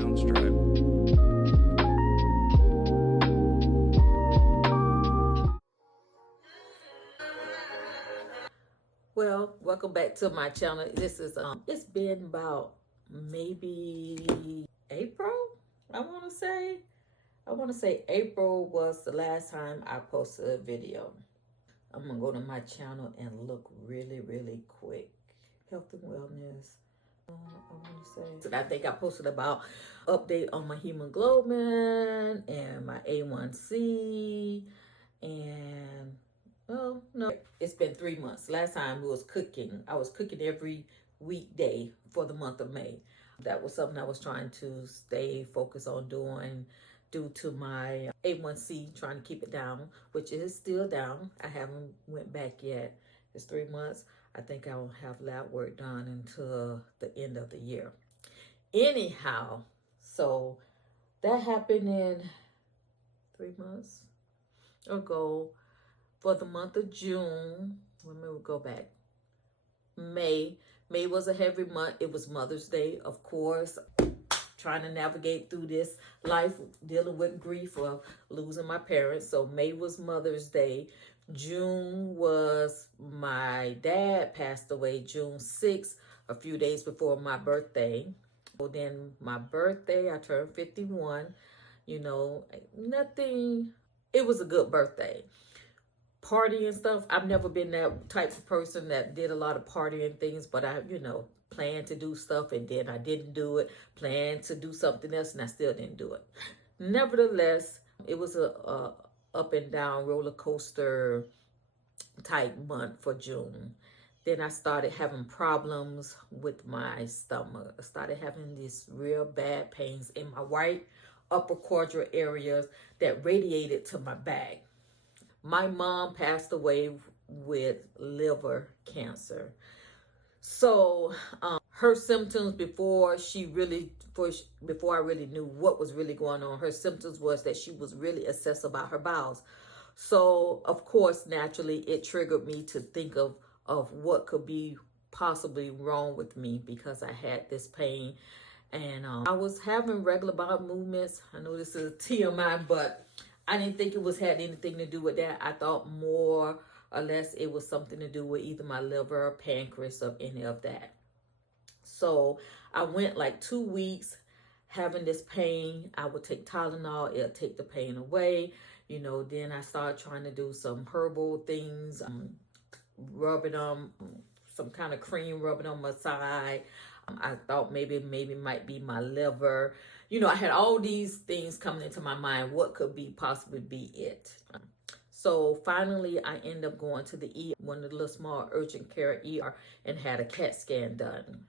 sound stripe. Well, welcome back to my channel. This is it's been about maybe April, I want to say April was the last time I posted a video. I'm gonna go to my channel and look really quick. Health and wellness. I want to say. So I think I posted about update on my hemoglobin and my A1C, and oh no, it's been 3 months. Last time we was cooking. I was cooking every weekday for the month of May. That was something I was trying to stay focused on doing due to my A1C, trying to keep it down, which is still down. I haven't went back yet. It's 3 months. I think I will have lab work done until the end of the year. Anyhow, so that happened in 3 months ago. For the month of June, let me go back. May was a heavy month. It was Mother's Day, of course. Trying to navigate through this life, dealing with grief of losing my parents. So May was Mother's Day. June was my dad passed away June 6th, a few days before my birthday. So then my birthday, I turned 51. You know, nothing, it was a good birthday. Party and stuff, I've never been that type of person that did a lot of partying things, but I, planned to do stuff and then I didn't do it, planned to do something else and I still didn't do it. Nevertheless, it was a up and down roller coaster type month for June. Then I started having problems with my stomach. I started having these real bad pains in my right upper quadrant areas that radiated to my back. My mom passed away with liver cancer. So her symptoms before I really knew what was really going on, her symptoms was that she was really obsessed about her bowels. So of course, naturally, it triggered me to think of what could be possibly wrong with me because I had this pain. And I was having regular bowel movements. I know this is a TMI, but I didn't think it had anything to do with that. I thought more or less it was something to do with either my liver or pancreas or any of that. So I went like 2 weeks having this pain. I would take Tylenol, it'll take the pain away. Then I started trying to do some herbal things, rubbing on some kind of cream, rubbing on my side. I thought maybe it might be my liver. I had all these things coming into my mind. What could possibly be it? So finally, I ended up going to the ER, one of the little small urgent care ER, and had a CAT scan done.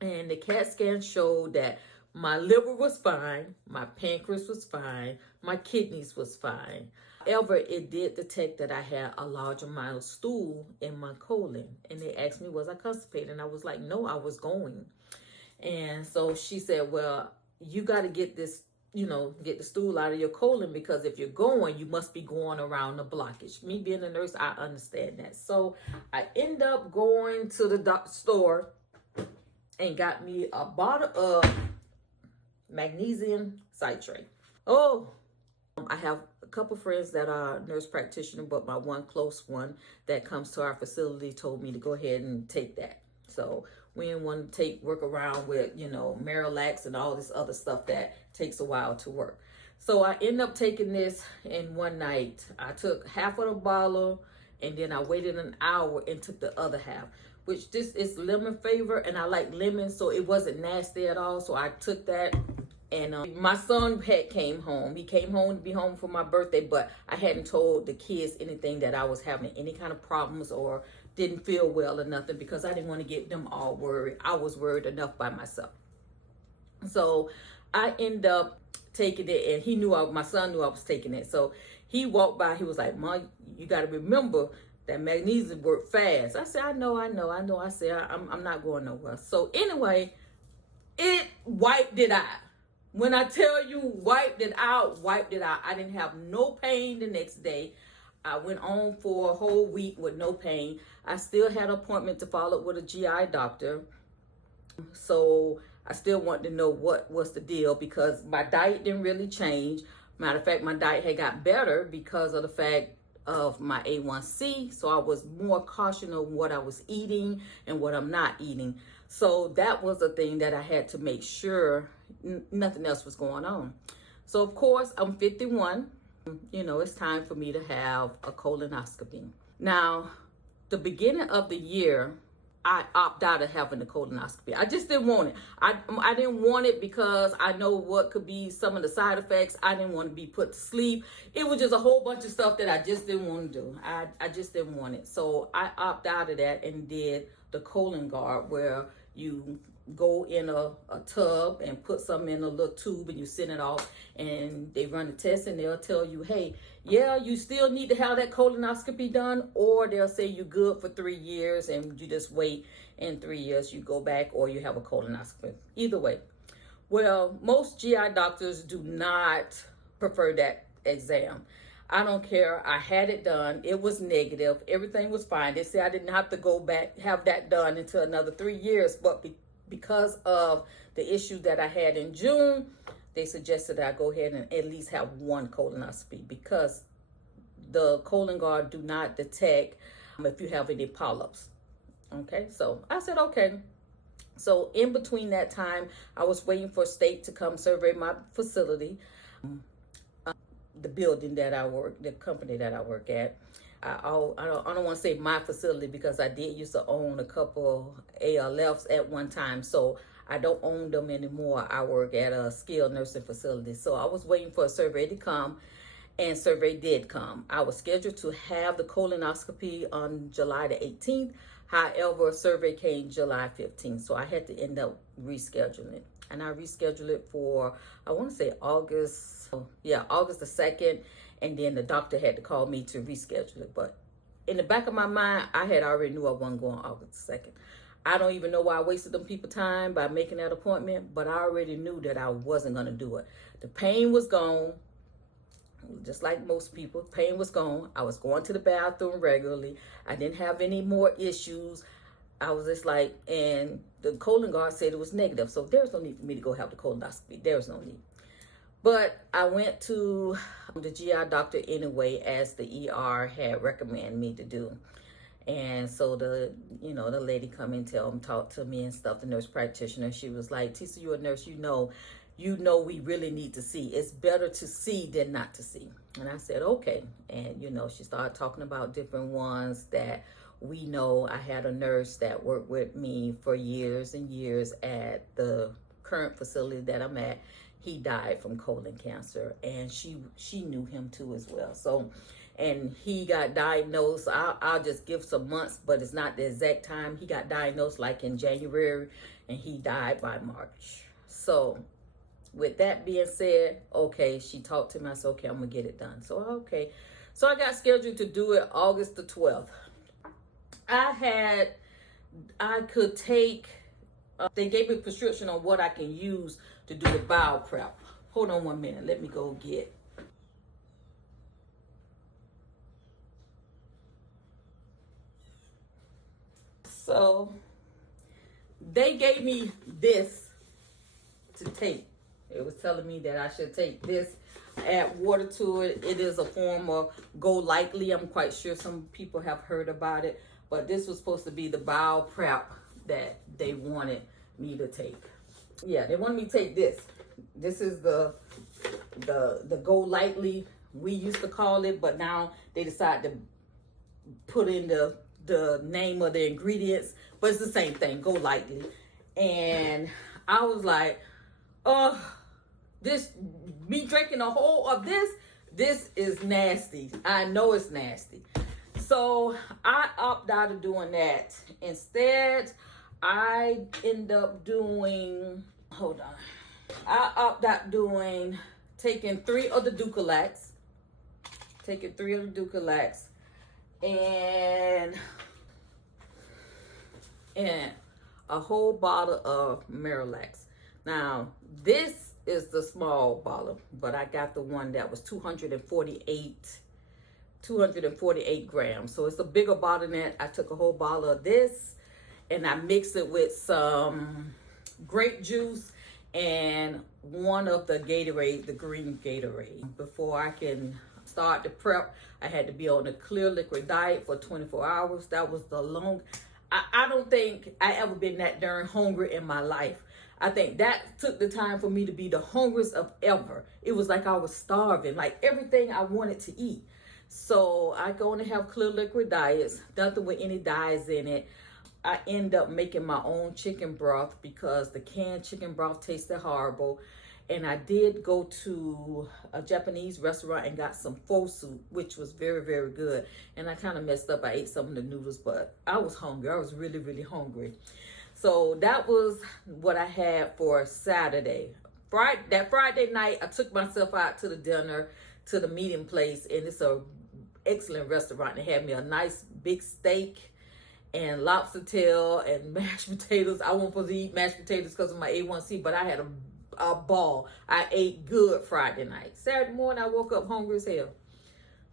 And the CAT scan showed that my liver was fine, my pancreas was fine, my kidneys was fine. However, it did detect that I had a large amount of stool in my colon. And they asked me, was I constipated? And I was like, no, I was going. And so she said, well, you got to get this, get the stool out of your colon, because if you're going, you must be going around the blockage. Me being a nurse, I understand that. So I end up going to the store and got me a bottle of magnesium citrate. I have a couple friends that are nurse practitioners, but my one close one that comes to our facility told me to go ahead and take that. So we didn't want to work around with, Marilax and all this other stuff that takes a while to work. So I end up taking this in one night. I took half of the bottle and then I waited an hour and took the other half, which this is lemon flavor and I like lemon, so it wasn't nasty at all. So I took that. And my son came home. He came home to be home for my birthday, but I hadn't told the kids anything that I was having any kind of problems or didn't feel well or nothing, because I didn't want to get them all worried. I was worried enough by myself. So I ended up taking it, and my son knew I was taking it. So he walked by, he was like, Mom, you got to remember that magnesium worked fast. I said, I know. I said, I'm not going nowhere. So anyway, it wiped it out. When I tell you wiped it out. I didn't have no pain the next day. I went on for a whole week with no pain. I still had an appointment to follow up with a GI doctor. So I still wanted to know what was the deal, because my diet didn't really change. Matter of fact, my diet had got better because of the fact of my A1C. So I was more cautious of what I was eating and what I'm not eating. So that was the thing that I had to make sure nothing else was going on. So of course, I'm 51. You know, it's time for me to have a colonoscopy. Now, the beginning of the year, I opted out of having the colonoscopy. I just didn't want it. I didn't want it because I know what could be some of the side effects. I didn't want to be put to sleep. It was just a whole bunch of stuff that I just didn't want to do. I just didn't want it. So I opted out of that and did the colon guard, where you go in a tub and put something in a little tube and you send it off, and they run a test and they'll tell you, hey, yeah, you still need to have that colonoscopy done, or they'll say you're good for 3 years and you just wait, in 3 years you go back or you have a colonoscopy. Either way. Well, most GI doctors do not prefer that exam. I don't care. I had it done. It was negative. Everything was fine. They said I didn't have to go back, have that done until another 3 years, but because of the issue that I had in June, they suggested that I go ahead and at least have one colonoscopy, because the colon guard do not detect if you have any polyps. Okay, so I said, okay. So in between that time, I was waiting for state to come survey my facility, the building that I work, the company that I work at. I don't want to say my facility, because I did used to own a couple ALFs at one time. So I don't own them anymore. I work at a skilled nursing facility. So I was waiting for a survey to come, and survey did come. I was scheduled to have the colonoscopy on July the 18th. However, survey came July 15th. So I had to end up rescheduling it. And I rescheduled it for, I want to say August the 2nd. And then the doctor had to call me to reschedule it. But in the back of my mind, I had already knew I wasn't going August 2nd. I don't even know why I wasted them people time by making that appointment, but I already knew that I wasn't going to do it. The pain was gone, just like most people. Pain was gone. I was going to the bathroom regularly. I didn't have any more issues. I was just like, and the colon guard said it was negative. So there's no need for me to go have the colonoscopy. There's no need. But I went to the GI doctor anyway, as the ER had recommended me to do. And so the lady come and talk to me and stuff, the nurse practitioner. She was like, Tisa, you're a nurse, you know we really need to see. It's better to see than not to see. And I said, okay. And, she started talking about different ones that we know. I had a nurse that worked with me for years and years at the current facility that I'm at. He died from colon cancer, and she knew him too as well. So, and he got diagnosed, I'll just give some months, but it's not the exact time. He got diagnosed like in January, and he died by March. So with that being said, okay, she talked to me. I said, okay, I'm gonna get it done. So, okay. So I got scheduled to do it August the 12th. I could take, they gave me a prescription on what I can use to do the bowel prep. Hold on 1 minute. Let me go get. So they gave me this to take. It was telling me that I should take this, add water to it. It is a form of Go Lightly. I'm quite sure some people have heard about it, but this was supposed to be the bowel prep that they wanted me to take. Yeah, they wanted me to take this. This is the Go Lightly, we used to call it, but now they decided to put in the name of the ingredients, but it's the same thing, Go Lightly. And I was like, me drinking a whole of this is nasty. I know it's nasty. So I opted out of doing that. Instead, I end up doing, I opted out taking 3 of the Ducalax, and a whole bottle of Marilax. Now, this is the small bottle, but I got the one that was 248 grams. So it's a bigger bottle than that. I took a whole bottle of this, and I mixed it with some grape juice and one of the Gatorade, the green Gatorade. Before I can start the prep, I had to be on a clear liquid diet for 24 hours. That was the long. I don't think I ever been that darn hungry in my life. I think that took the time for me to be the hungriest of ever. It was like I was starving, like everything I wanted to eat. So I go and have clear liquid diets, nothing with any dyes in it. I end up making my own chicken broth because the canned chicken broth tasted horrible. And I did go to a Japanese restaurant and got some pho soup, which was very, very good. And I kind of messed up. I ate some of the noodles, but I was hungry. I was really, really hungry. So that was what I had for Saturday. That Friday night, I took myself out to the dinner, to the meeting place. And it's a excellent restaurant. They had me a nice big steak and lobster tail and mashed potatoes. I wasn't supposed to eat mashed potatoes because of my A1C, but I had a ball. I ate good Friday night. Saturday morning, I woke up hungry as hell.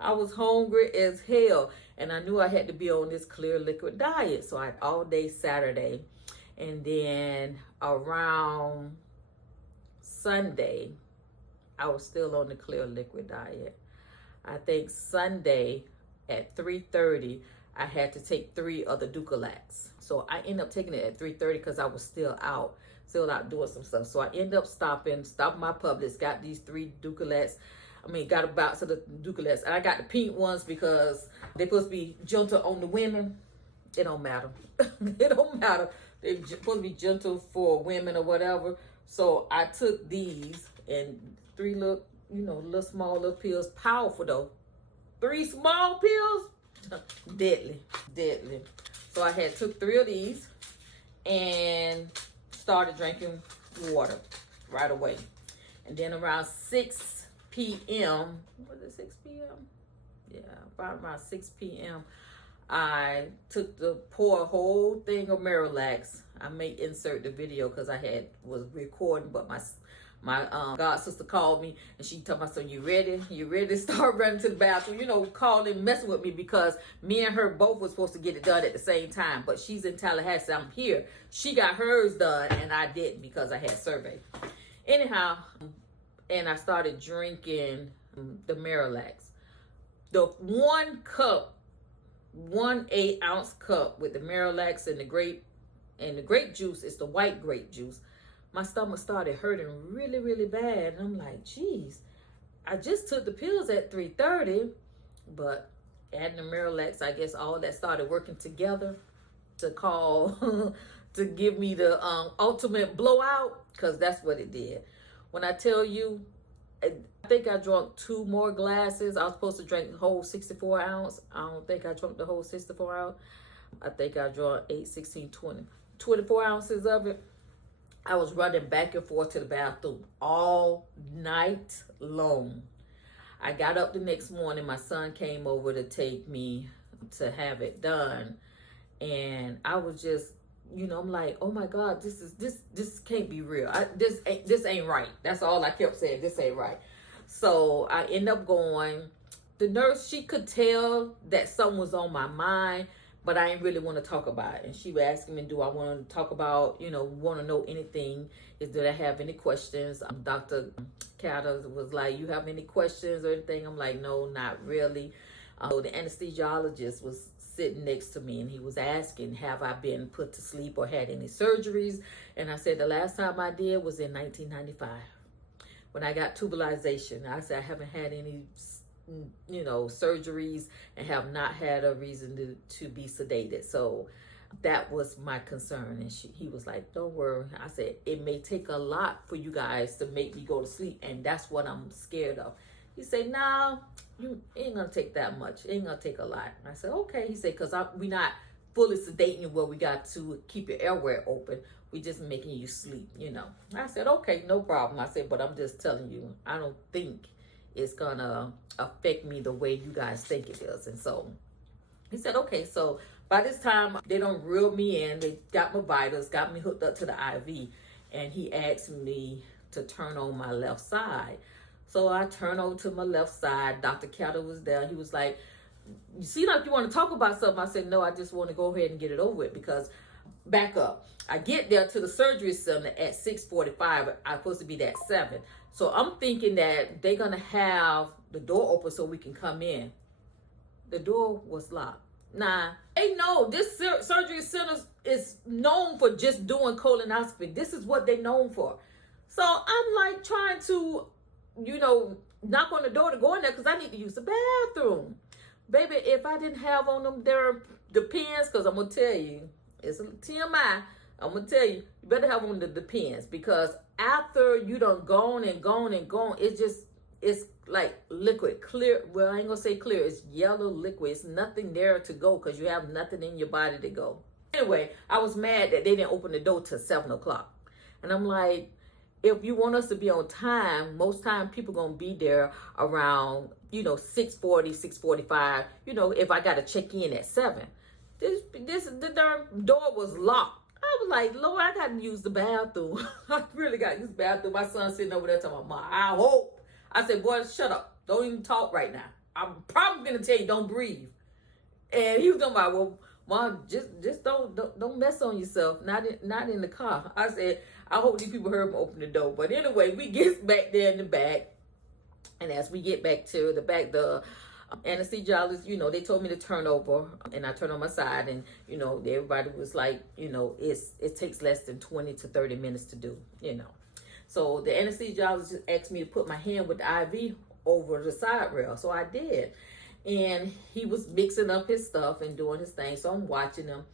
I was hungry as hell, and I knew I had to be on this clear liquid diet. So I had all day Saturday, and then around Sunday, I was still on the clear liquid diet. I think Sunday at 3:30, I had to take 3 of the Ducalax. So I ended up taking it at 3:30 because I was still out doing some stuff. So I ended up stopping my Publix, got these 3 Ducalax. Got a box of the Ducalax. And I got the pink ones because they're supposed to be gentle on the women. It don't matter. It don't matter. They're supposed to be gentle for women or whatever. So I took these and 3 little, little small little pills. Powerful though. 3 small pills? Deadly. So I had took 3 of these and started drinking water right away. And then around 6 p.m., was it 6 p.m.? Yeah, around 6 p.m., I took pour a whole thing of Miralax. I may insert the video because I was recording, but my god sister called me and she told me, so you ready to start running to the bathroom, calling, messing with me because me and her both were supposed to get it done at the same time, but she's in Tallahassee, I'm here. She got hers done and I didn't because I had survey. Anyhow, and I started drinking the Miralax. The 1 8-ounce cup with the Miralax and the grape juice is the white grape juice. My stomach started hurting really, really bad. And I'm like, geez, I just took the pills at 3:30, but adding the Miralax, I guess all that started working together to to give me the ultimate blowout, because that's what it did. When I tell you, I think I drank 2 more glasses. I was supposed to drink the whole 64 ounce. I don't think I drank the whole 64 ounce. I think I drank 8, 16, 20, 24 ounces of it. I was running back and forth to the bathroom all night long. I got up the next morning. My son came over to take me to have it done. And I was just, I'm like, oh my God, this can't be real. This ain't right. That's all I kept saying. This ain't right. So I end up going. The nurse, she could tell that something was on my mind, but I didn't really want to talk about it. And she was asking me, do I want to talk about, want to know anything? Did I have any questions? Dr. Catter was like, you have any questions or anything? I'm like, no, not really. The anesthesiologist was sitting next to me and he was asking, have I been put to sleep or had any surgeries? And I said, the last time I did was in 1995 when I got tubalization. I said, I haven't had any surgeries and have not had a reason to be sedated. So that was my concern. And he was like, don't worry. I said, it may take a lot for you guys to make me go to sleep, and that's what I'm scared of. He said, no, you ain't gonna take that much. It ain't gonna take a lot. I said, okay. He said, because we not fully sedating you where we got to keep your airway open. We just making you sleep, I said, okay, no problem. I said, but I'm just telling you, I don't think it's gonna affect me the way you guys think it is. And so he said, okay. So by this time, they don't reel me in. They got my vitals, got me hooked up to the IV, and he asked me to turn on my left side. So I turned over to my left side. Dr. Catter was there. He was like, you seem like you want to talk about something. I said, no, I just want to go ahead and get it over with, because back up. I get there to the surgery center at 6:45. I'm supposed to be there at 7. So I'm thinking that they're going to have the door open so we can come in. The door was locked. Nah, they know this surgery center is known for just doing colonoscopy. This is what they're known for. So I'm like trying to, knock on the door to go in there because I need to use the bathroom. Baby, if I didn't have on them the pins, because I'm going to tell you, it's a TMI. I'm going to tell you, you better have on the pins, because after you done gone, it's like liquid, clear. Well, I ain't going to say clear. It's yellow liquid. It's nothing there to go because you have nothing in your body to go. Anyway, I was mad that they didn't open the door till 7 o'clock. And I'm like, if you want us to be on time, most time people going to be there around, 6:40, 6:45. If I got to check in at 7. The darn door was locked. I was like, Lord, I got to use the bathroom. I really got to use the bathroom. My son sitting over there talking about, Mom, I hope. I said, boy, shut up. Don't even talk right now. I'm probably going to tell you, don't breathe. And he was talking about, well, Mom, just don't mess on yourself. Not in the car. I said, I hope these people heard me open the door. But anyway, we get back there in the back. And as we get back to the back, the anesthesiologist, they told me to turn over, and I turned on my side, and everybody was like, it takes less than 20 to 30 minutes to do, So the anesthesiologist asked me to put my hand with the IV over the side rail, so I did, and he was mixing up his stuff and doing his thing. So I'm watching him.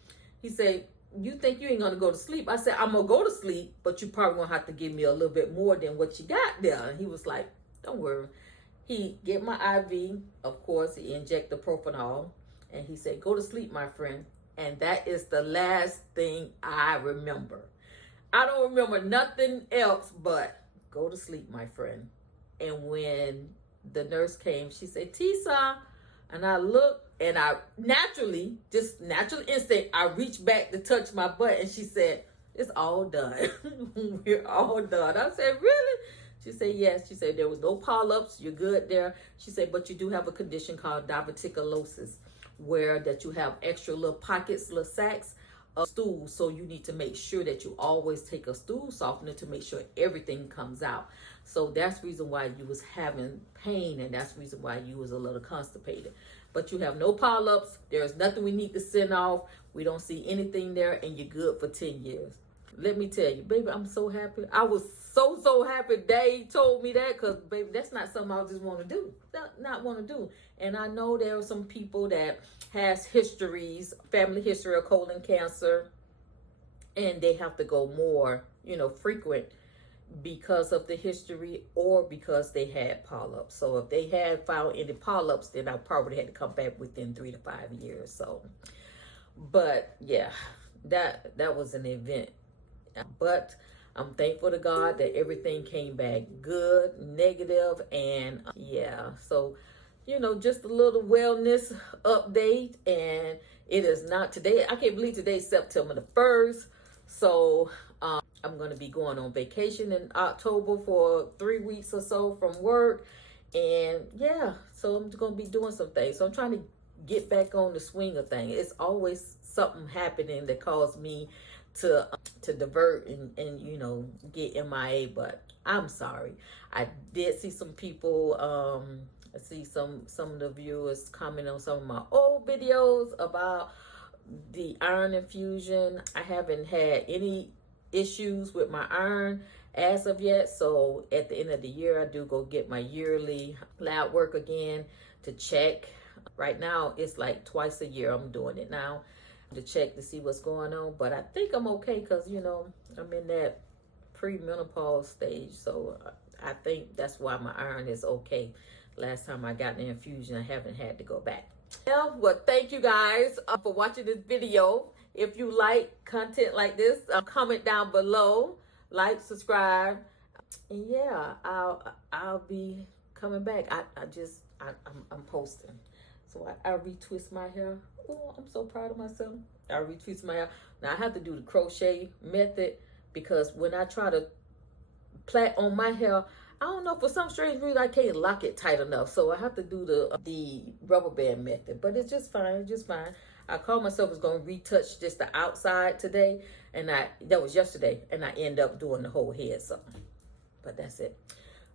He said, "You think you ain't gonna go to sleep?" I said, "I'm gonna go to sleep, but you probably gonna have to give me a little bit more than what you got there." And he was like, "Don't worry." He get my IV, of course, he inject the propanol, and he said, "Go to sleep, my friend." And that is the last thing I remember. I don't remember nothing else but go to sleep, my friend. And when the nurse came, she said, "Tisa," and I looked, and I natural instinct, I reached back to touch my butt, and she said, "It's all done." We're all done. I said, "Really?" She said, "Yes." She said, "There was no polyps. You're good there." She said, "But you do have a condition called diverticulosis, where that you have extra little pockets, little sacs of stool. So you need to make sure that you always take a stool softener to make sure everything comes out. So that's the reason why you was having pain, and that's the reason why you was a little constipated. But you have no polyps. There's nothing we need to send off. We don't see anything there, and you're good for 10 years. Let me tell you, baby, I'm so happy. I was so happy they told me that, because, baby, that's not something I just want to do. Not want to do. And I know there are some people that has histories, family history of colon cancer, and they have to go more, frequent because of the history or because they had polyps. So if they had found any polyps, then I probably had to come back within 3 to 5 years. So, but yeah, that was an event. But I'm thankful to God that everything came back good, negative, and yeah. So, just a little wellness update, and it is not today. I can't believe today's September the 1st. So I'm going to be going on vacation in October for 3 weeks or so from work. And yeah, so I'm going to be doing some things. So I'm trying to get back on the swing of things. It's always something happening that caused me to divert and get MIA, but I'm sorry. I did see some people, I see some of the viewers comment on some of my old videos about the iron infusion. I haven't had any issues with my iron as of yet, so at the end of the year I do go get my yearly lab work again to check. Right now it's like twice a year I'm doing it now to check to see what's going on, but I think I'm okay because I'm in that pre-menopause stage, so I think that's why my iron is okay. Last time I got the infusion, I haven't had to go back. Well, thank you guys for watching this video. If you like content like this, comment down below, like, subscribe, and yeah, I'll be coming back. I'm posting. So I retwist my hair. Oh, I'm so proud of myself. I retwist my hair. Now I have to do the crochet method because when I try to plait on my hair, I don't know, for some strange reason I can't lock it tight enough. So I have to do the rubber band method. But it's just fine, just fine. I called myself was going to retouch just the outside today, and that was yesterday, and I end up doing the whole head. So, but that's it.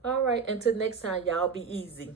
All right, until next time, y'all be easy.